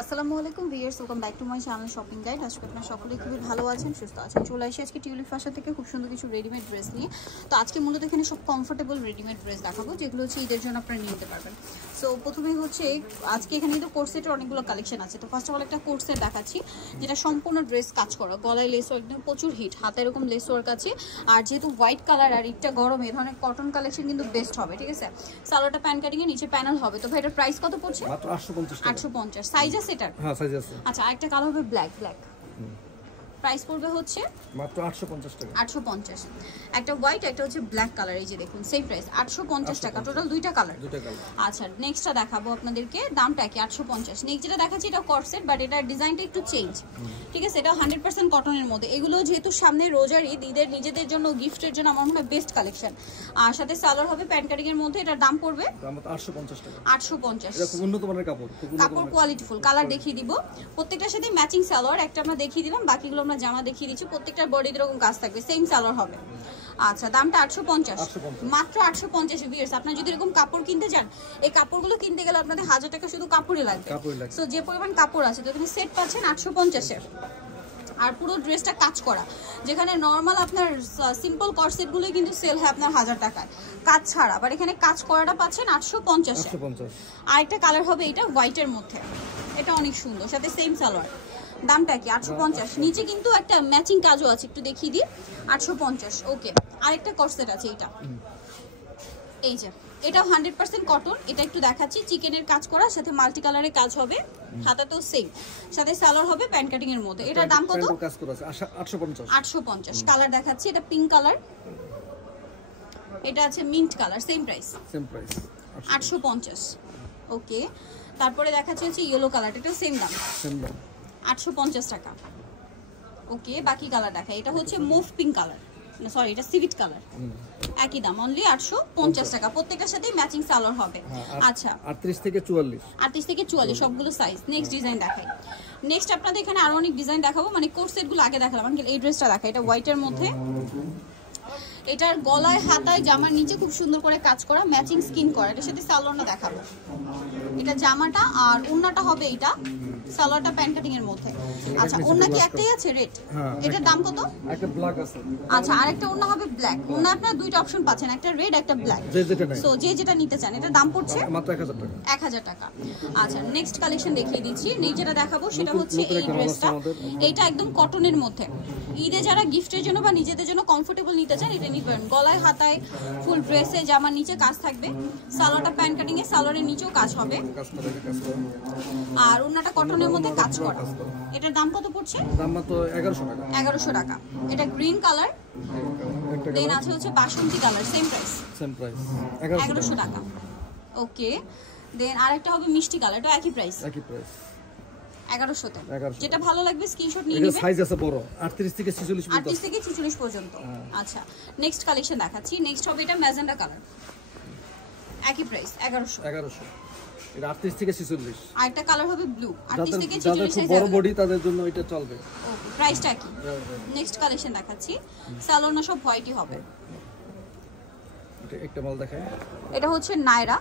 আসসালামু আলাইকুম viewers, welcome back to my channel shopping guide. আজকে আপনারা সকলেই খুবই ভালো আছেন, সুস্থ আছেন। চলে আসি আজকে টিউলিপ ফ্যাশন থেকে খুব সুন্দর কিছু রেডিমেড ড্রেস নিয়ে। তো আজকে মূলত এখানে সব কমফোর্টেবল রেডিমেড ড্রেস দেখাবো, যেগুলো হচ্ছে ঈদের জন্য আপনারা নিতে পারবেন। সো প্রথমেই হচ্ছে আজকে এখানে কিন্তু কোট সেটের অনেকগুলো কালেকশন আছে। তো ফার্স্ট অফ অল একটা কোট সেট দেখাচ্ছি, যেটা সম্পূর্ণ ড্রেস কাজ করা, গলায় লেস ওয়ার্ক, একদম প্রচুর হিট, হাতে এরকম লেস ওয়ার্ক আছে। আর যেহেতু হোয়াইট কালার আর ঈদটা গরম, এই ধরনের কটন কালেকশন কিন্তু বেস্ট হবে, ঠিক আছে। সালোয়ারটা প্যান্ট কাটিং এর নিচে প্যানেল হবে। তো ভাই এটার প্রাইস কত পড়ছে? মাত্র 850 সাইজ আছে এটার? হ্যাঁ সাইজ আছে। আচ্ছা, আরেকটা কালার হবে ব্ল্যাক। প্রাইস পড়বে হচ্ছে মাত্র 850 টাকা। 850। একটা হোয়াইট, একটা হচ্ছে ব্ল্যাক কালার, এই যে দেখুন সেম প্রাইস 850 টাকা, টোটাল দুইটা কালার। আচ্ছা, নেক্সটটা দেখাবো আপনাদেরকে, দামটা কি 850। নেক্সট যেটা দেখাচ্ছি এটা কটসেট, বাট এটার ডিজাইনটা একটু চেঞ্জ, ঠিক আছে। এটা 100% কটনের মধ্যে। এগুলো যেহেতু সামনে রোজার ঈদ, ঈদের নিজেদের জন্য গিফটের জন্য আমার মনে হয় বেস্ট কালেকশন। আর সাথে সালোয়ার হবে প্যান্ট কাটিং এর মধ্যে। এটার দাম পড়বে 850 টাকা। 850। এটা খুব উন্নত মানের কাপড়, কাপড় কোয়ালিটি ফুল। কালার দেখিয়ে দিব প্রত্যেকটার সাথে, ম্যাচিং সালোয়ার একটা আমরা দেখিয়ে দিলাম, বাকিগুলো আমরা জামা দেখিয়ে দিচ্ছি। প্রত্যেকটার বডিতে এরকম কাজ থাকবে, সেম সালোয়ার হবে। আচ্ছা, দামটা 850, মাত্র 850 ভিউয়ার্স। আপনারা যদি এরকম কাপড় কিনতে চান, এই কাপড়গুলো কিনতে গেলে আপনাদের 1000 টাকা শুধু কাপড়ই লাগবে। সো যে পরিমাণ কাপড় আছে, তো এখানে সেট পাচ্ছেন 850 এর। আর পুরো ড্রেসটা কাজ করা, যেখানে নর্মাল আপনার সিম্পল কটসেটগুলোই কিন্তু সেল হয় আপনার 1000 টাকায় কাজ ছাড়া, আবার এখানে কাজ করাটা পাচ্ছেন 850 এ। আরেকটা কালার হবে এটা হোয়াইটের মধ্যে, এটা অনেক সুন্দর, সাথে সেম সালোয়ার। দামটা কি 850। নিচে কিন্তু একটা ম্যাচিং কাজও আছে, একটু দেখিয়ে দিই। 850। ওকে, আরেকটা কটসেট আছে এটা, এই যে এটাও 100% কটন। এটা একটু দেখাচ্ছি, চিকেনের কাজ করা, সাথে মাল্টি কালারের কাজ হবে, হাতাতেও সেম, সাথে সালোয়ার হবে প্যান্ট কাটিং এর মধ্যে। এটার দাম কত? 850। কালার দেখাচ্ছি, এটা পিঙ্ক কালার, এটা আছে মিন্ট কালার, সেম প্রাইস 850। ওকে, তারপরে দেখাচ্ছি হচ্ছে ইয়েলো কালার, এটা সেম দাম 850 টাকা। ওকে, বাকি কালার দেখা, এটা হচ্ছে মুভ পিঙ্ক কালার, না সরি এটা সিভিট কালার, একই দাম, অনলি 850 টাকা। প্রত্যেকটার সাথে ম্যাচিং সালোয়ার হবে। আচ্ছা, 38 থেকে 44, 38 থেকে 44 সবগুলো সাইজ। নেক্সট ডিজাইন দেখাই। নেক্সট আপনাদের এখানে আরো অনেক ডিজাইন দেখাবো, মানে কোট সেটগুলো আগে দেখালাম, মানে এই ড্রেসটা দেখাই, এটা হোয়াইটের মধ্যে। এটার গলায়, হাতায়, জামার নিচে খুব সুন্দর করে কাজ করা, ম্যাচিং স্কিন করা। এটার সাথে সালোয়ারটা দেখাবো, এটা জামাটা, আর ওন্নাটা হবে এটা, সালোয়ারটা প্যান্ট কাটিং এর মধ্যে। আচ্ছা, ওন্না কি একটাই আছে রেড? এটার দাম কত? একটা ব্ল্যাক আছে। আচ্ছা, আরেকটা ওন্না হবে ব্ল্যাক। ওন্না আপনারা দুইটা অপশন পাচ্ছেন, একটা রেড একটা ব্ল্যাক, সো যে যেটা নিতে চান। এটার দাম পড়ছে মাত্র 1000 টাকা। 1000 টাকা। আচ্ছা, নেক্সট কালেকশন দেখিয়ে দিচ্ছি। নেক্সট যেটা দেখাবো সেটা হচ্ছে এই ড্রেসটা, এইটা একদম কটনের মধ্যে। ঈদে যারা গিফটের জন্য বা নিজেদের জন্য কমফোর্টেবল নিতে চান, এটা নিবেন। গলায়, হাতায়, ফুল ড্রেসে, জামার নিচে কাজ থাকবে, সালোয়ারটা প্যান্ট কাটিং এ, সালোয়ারের নিচেও কাজ হবে, আর ওন্নাটা কটনের মধ্যে কাজ করা। এটার দাম কত পড়ছে? দাম মাত্র 1100 টাকা। 1100 টাকা। এটা গ্রিন কালার, দেন আছে হচ্ছে বাসন্তী কালার, সেম প্রাইস 1100 টাকা। ওকে, দেন আরেকটা হবে মিষ্টি কালার, এটা একই প্রাইস 1100 তে। যেটা ভালো লাগবে স্ক্রিনশট নিয়ে নেবেন। সাইজ আছে বড়, 38 থেকে 46 পর্যন্ত। 38 থেকে 46 পর্যন্ত। আচ্ছা, নেক্সট কালেকশন দেখাচ্ছি। নেক্সট হবে এটা ম্যাজেন্ডা কালার, একই প্রাইস 1100। এটা 38 থেকে 46। আরেকটা কালার হবে ব্লু, 38 থেকে 46 সাইজ। বড় বডি তাদের জন্য এটা চলবে। ওকে, প্রাইসটা কি? নেক্সট কালেকশন দেখাচ্ছি, সালোনা সব হোয়াইটই হবে। এটা একটা মাল দেখাই, এটা হচ্ছে নায়রা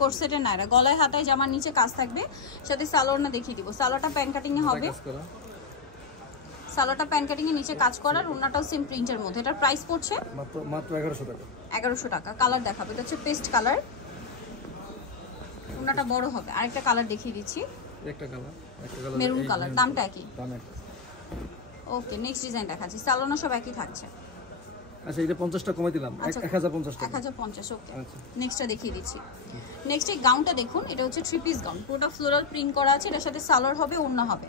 কোটসেটের নায়রা, গলায়, হাতায়, জামার নিচে কাজ থাকবে, সাথে সালোয়ারটা দেখিয়ে দিব। সালোয়ারটা প্যান্ট কাটিং এ হবে, সালোয়ারটা প্যান্ট কাটিং এর নিচে কাজ করার, ওন্নাটাও সেম প্রিন্টের মধ্যে। এটার প্রাইস পড়ছে মাত্র 1100 টাকা। 1100 টাকা। কালার দেখাবো, এটা হচ্ছে পেস্ট কালার, ওন্নাটা বড় হবে। আরেকটা কালার দেখিয়ে দিচ্ছি, একটা কালার মেরুন কালার, দামটা একই। ওকে, নেক্সট ডিজাইন দেখাচ্ছি। সালোনা সব একই থাকছে। আচ্ছা, এটা 50 টাকা কমাই দিলাম, 1050 টাকা। 1050। ওকে, নেক্সটটা দেখিয়ে দিচ্ছি। নেক্সট এই গাউনটা দেখুন, এটা হচ্ছে 3 পিস গাউন, পুরোটা ফ্লোরাল প্রিন্ট করা আছে। এটার সাথে সালোয়ার হবে, ওন্না হবে,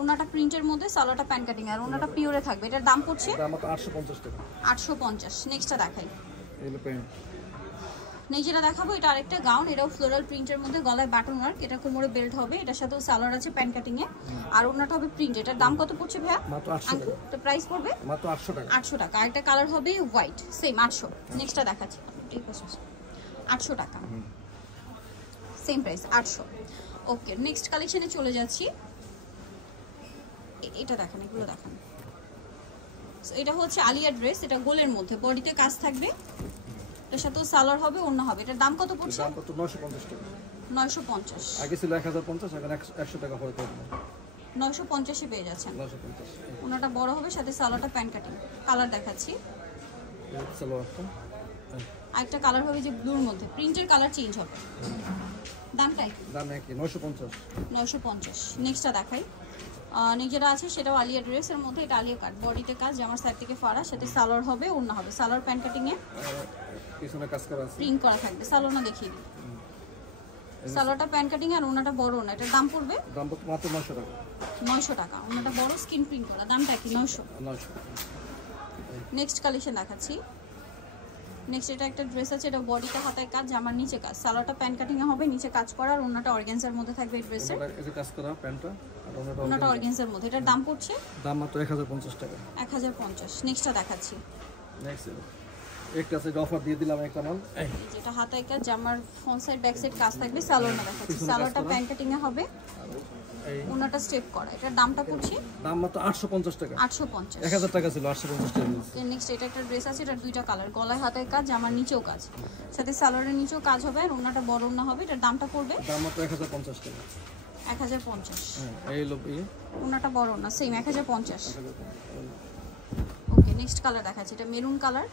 ওন্নাটা প্রিন্টের মধ্যে, সালোয়ারটা প্যান্ট কাটিং, আর ওন্নাটা পিওরে থাকবে। এটার দাম পড়ছে মাত্র 850 টাকা। 850। নেক্সটটা দেখাই, এই প্যান্ট যেটা দেখাবো এটা আরেকটা গাউন, এটাও ফ্লোরাল প্রিন্টের মধ্যে, গলায় বাটন ওয়ার্ক, এটা কোমরে বেল্ট হবে, এটার সাথেও সালোয়ার আছে প্যান্ট কাটিং এ, আর ওন্নাটা হবে প্রিন্ট। এটার দাম কত পড়ছে ভাইয়া? মাত্র 800 টাকা। তো প্রাইস পড়বে মাত্র 800 টাকা। 800 টাকা। আরেকটা কালার হবে হোয়াইট, সেম 800। নেক্সটটা দেখাচ্ছি, 800 টাকা, সেম প্রাইস 800। ওকে, নেক্সট কালেকশনে চলে যাচ্ছি। এটা দেখেন, এগুলো দেখেন। এটা হচ্ছে আলিয়া ড্রেস, এটা গোলের মধ্যে, বডিতে কাজ থাকবে, এটার সাথে সালোয়ার হবে, ওন্না হবে। এটার দাম কত পড়ছে? দাম কত? 950 টাকা। 950 আগে ছিল 1050, এখন 100 টাকা করে করে দিলাম। 950 এ পেয়ে যাচ্ছেন। 950 ওনাটা বড় হবে, সাথে সালোয়ারটা প্যান্ট কাটিং। কালার দেখাচ্ছি, এই সালোয়ারটা আরেকটা কালার হবে যে ব্লুর মধ্যে, প্রিন্টের কালার চেঞ্জ হবে। দামটাই দাম কি 950। 950। নেক্সটটা দেখাই। নেক্সট যেটা আছে সেটাও আলিয়া ড্রেসের মধ্যে, এটা আলিয়া কাট, বডিতে কাজ, জামার সাইড থেকে ফাড়া, সাথে সালোয়ার হবে, ওড়না হবে। সালোয়ার প্যান্ট কাটিং এ পিছনে কাজ করা আছে, প্রিন্ট করা থাকবে। সালোয়ারটা দেখিয়ে দিই। সালোয়ারটা প্যান্ট কাটিং আর ওড়নাটা বড় না, এটার দাম পড়বে দাম মাত্র 900 টাকা। 900 টাকা। ওড়নাটা বড়, স্কিন প্রিন্ট করা। দামটা কি 900। নেক্সট কালেকশন দেখাচ্ছি। নেক্সট এটা একটা ড্রেস আছে, এটা বডিতে হাতায় কাজ, জামার নিচে কাজ। সালোয়ারটা প্যান্ট কাটিং এ হবে, নিচে কাজ করা, আর ওড়নাটা অর্গানজার মধ্যে থাকবে। এই ড্রেসের এই যে কাজ করা প্যান্টটা আর ওড়নাটা অর্গানজার মধ্যে। এটার দাম পড়ছে দাম মাত্র 1050 টাকা। 1050। নেক্সটটা দেখাচ্ছি। নেক্সট একটা আছে, অফার দিয়ে দিলাম একটা মাল। এই যেটা হাতায় কাজ, জামার ফ্রন্ট সাইড ব্যাক সাইড কাজ থাকবে। সালোয়ারটা দেখাচ্ছি। সালোয়ারটা প্যান্ট কাটিং এ হবে, এই ওড়নাটা স্টেপ করা। এটার দামটা পড়ছে দাম মাত্র 850 টাকা। 850। 1000 টাকা ছিল, 850 টাকা দিয়েছি। নেক্সট এটা একটা ড্রেস আছে, এটার দুইটা কালার, গলায় হাতায় কাজ, জামার নিচেও কাজ, সাথে সালোয়ারের নিচেও কাজ হবে, আর ওড়নাটা বড় ওড়না হবে। এটার দামটা পড়বে দাম মাত্র 1050 টাকা। 1050। হ্যাঁ, এই লোক এই ওড়নাটা বড় ওড়না, সেম 1050। ওকে, নেক্সট কালার দেখাচ্ছি। এটা মেরুন কালার,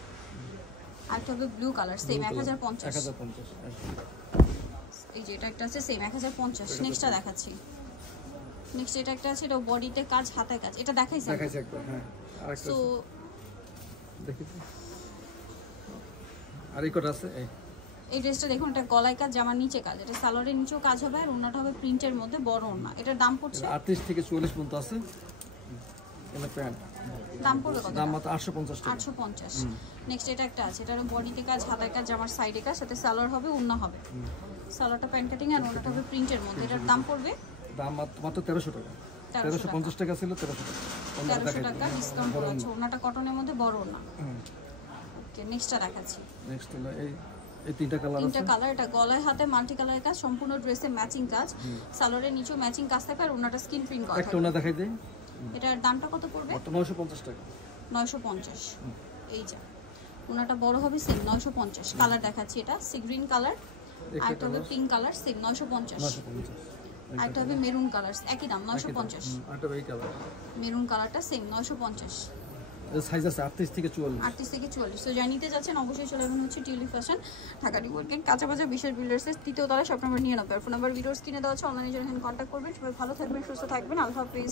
আর একটা হবে ব্লু কালার, সেম 1050। 1050। এই যে এটা একটা আছে, সেম 1050। নেক্সটটা দেখাচ্ছি। নেক্সট এটা একটা আছে, এটা বডিতে কাজ, হাতায় কাজ। এটা দেখাইছেন? দেখাইছি একবার। হ্যাঁ, আরেকটা সো দেখিছি। আর এই কোটা আছে এই ড্রেসটা দেখুন, এটা গলায় কাজ, জামার নিচে কাজ, এটা সালোয়ারের নিচেও কাজ হবে, আর ওড়নাটা হবে প্রিন্টের মধ্যে বড় ওড়না। এটার দাম পড়ছে 38 থেকে 44 পর্যন্ত আছে। এটা প্যান্ট দাম পড়বে কত? দাম মাত্র 850 টাকা। 850। নেক্সট এটা একটা আছে, এটার বডিতে কাজ, হাতায় কাজ, জামার সাইডে কাজ, সাথে সালোয়ার হবে, ওড়না হবে। সালোয়ারটা প্যান্ট কাটিং আর ওড়নাটা হবে প্রিন্টের মধ্যে। এটার দাম পড়বে দাম মাত্র 1300 টাকা। 1350 টাকা ছিল, 1300 টাকা। 1300 টাকা ডিসকাউন্ট করা আছে। ওড়নাটা কটনের মধ্যে বড় ওড়না। ওকে, নেক্সটটা দেখাচ্ছি। নেক্সট হলো এই তিনটা কালার আছে। তিনটা কালার, এটা গলায় হাতে মাল্টি কালারের কাজ, সম্পূর্ণ ড্রেসে ম্যাচিং কাজ, সালোয়ারের নিচেও ম্যাচিং কাজ থাকবে, আর ওড়নাটা স্কিন প্রিন্ট করা একটা থাকবে। ওনা দেখাই দেই। এটার দামটা কত পড়বে? মাত্র 950 টাকা। 950। এই যা ওনাটা বড় হবে, সেম 950। কালার দেখাচ্ছি, এটা সি গ্রিন কালার, আরেকটা হবে পিঙ্ক কালার, সেম 950। 950। আরেকটা হবে মেরুন কালার, একই দাম 950। আটা এই কালার। মেরুন কালারটা সেম 950। এর সাইজ আছে 38 থেকে 44। 38 থেকে 44। তো যারা নিতে যাচ্ছেন অবশ্যই চলে যাবেন হচ্ছে tulip fashion, Dhaka new market, কাঁচা বাজার, বিশেষ বিল্ডার্সের তৃতীয় তলায়, shop number 99। Phone number videos কিনে দেওয়া হচ্ছে, অনলাইনে জন্য কন্ট্যাক্ট করবেন। সবাই ভালো থাকবেন, সুস্থ থাকবেন। আল্লাহ হাফেজ।